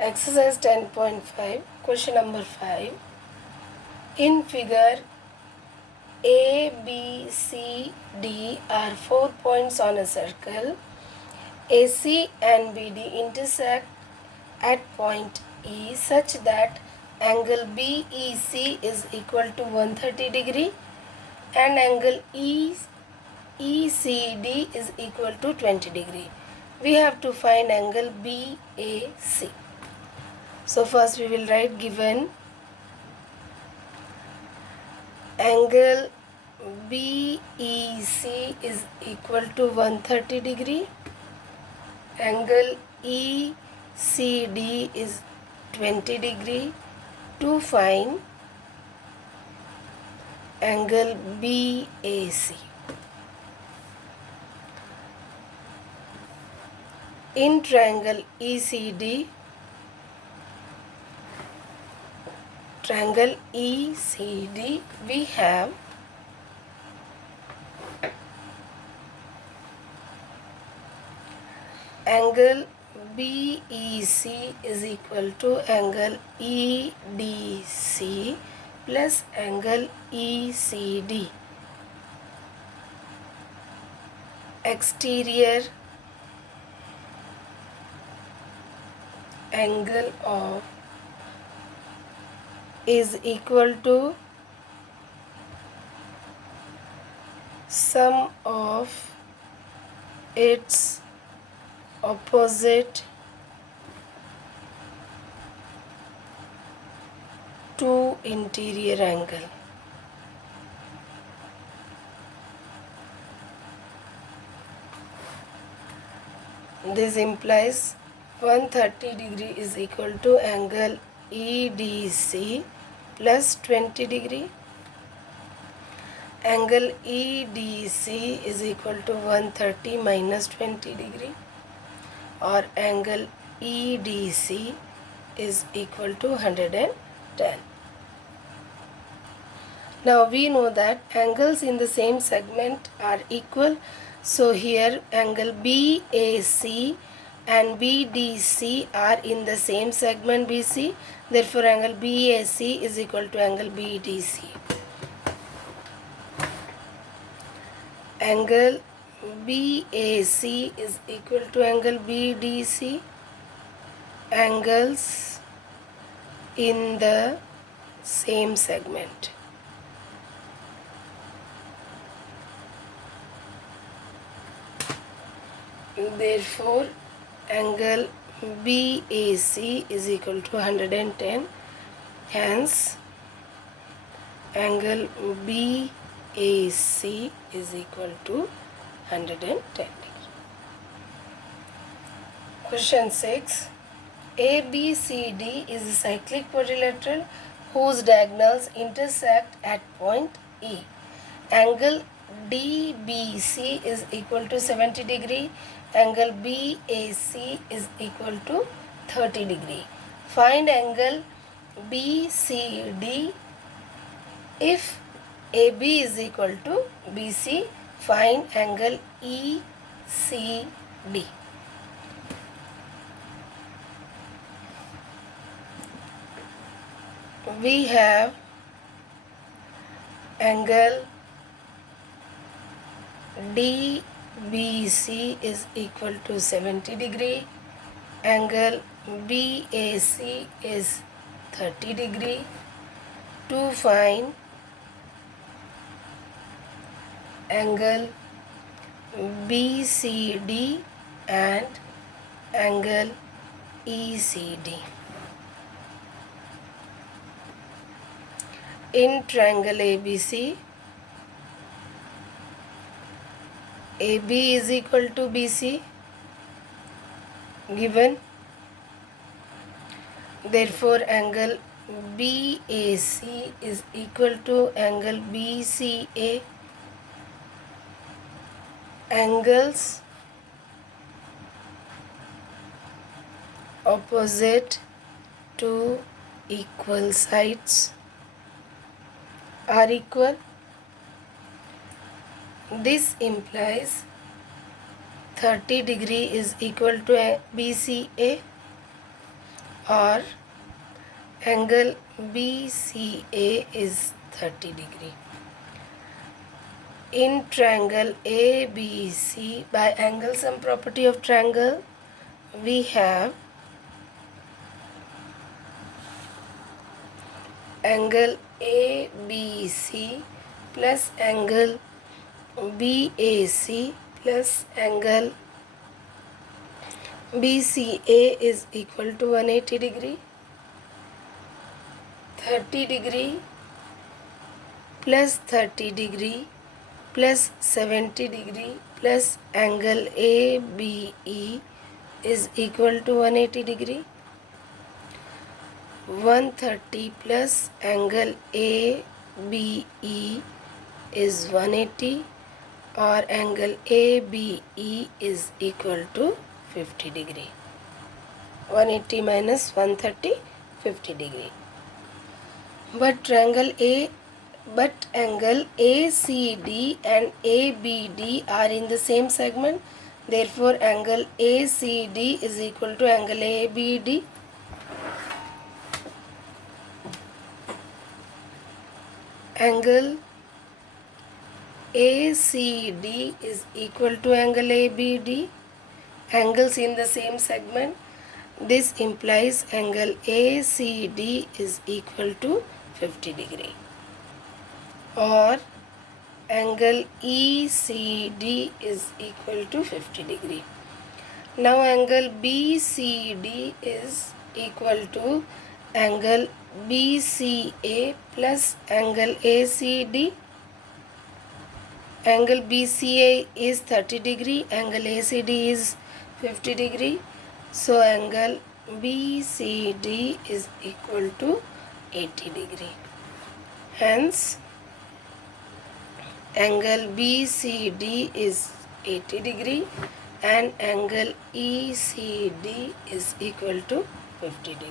Exercise 10.5, question number 5. In figure A, B, C, D are 4 points on a circle. AC and BD intersect at point E such that angle BEC is equal to 130 degree and angle ECD is equal to 20 degree. We have to find angle BAC. So first we will write given angle BEC is equal to 130 degree, angle ECD is 20 degree. To find angle BAC. In triangle ECD, we have angle BEC is equal to angle EDC plus angle ECD. Exterior angle of is equal to sum of its opposite to interior angle. This implies 130 degree is equal to angle EDC plus 20 degree. Angle EDC is equal to 130 minus 20 degree, or angle EDC is equal to 110. Now we know that angles in the same segment are equal. So here angle BAC and BDC are in the same segment BC. Therefore angle BAC is equal to angle BDC. Angle BAC is equal to angle BDC. Angles in the same segment. Therefore angle BAC is equal to 110. Hence angle BAC is equal to 110 degree. Question 6. ABCD is a cyclic quadrilateral whose diagonals intersect at point E. Angle DBC is equal to 70 degree. Angle BAC is equal to 30 degree. Find angle BCD. If AB is equal to BC, find angle ECD. We have angle DBC is equal to 70 degree. Angle BAC is 30 degree. To find angle BCD and angle ECD. In triangle ABC, AB is equal to BC given. Therefore angle BAC is equal to angle BCA. Angles opposite to equal sides are equal. This implies 30 degree is equal to BCA, or angle BCA is 30 degree. In triangle ABC, by angle sum property of triangle, we have angle ABC plus angle BAC plus angle BCA is equal to 180 degree. 30 degree plus 30 degree plus 70 degree plus angle ABE is equal to 180 degree. 130 plus angle ABE is 180, or angle ABE is equal to 50 degree. 180 minus 130, 50 degree. But angle ACD and ABD are in the same segment. Therefore, angle ACD is equal to angle ABD. Angle ACD is equal to angle ABD. Angles in the same segment. This implies angle ACD is equal to 50 degree, or angle ECD is equal to 50 degree. Now angle BCD is equal to angle BCA plus angle ACD. Angle BCA is 30 degree, angle ACD is 50 degree. So angle BCD is equal to 80 degree. Hence, angle BCD is 80 degree and angle ECD is equal to 50 degree.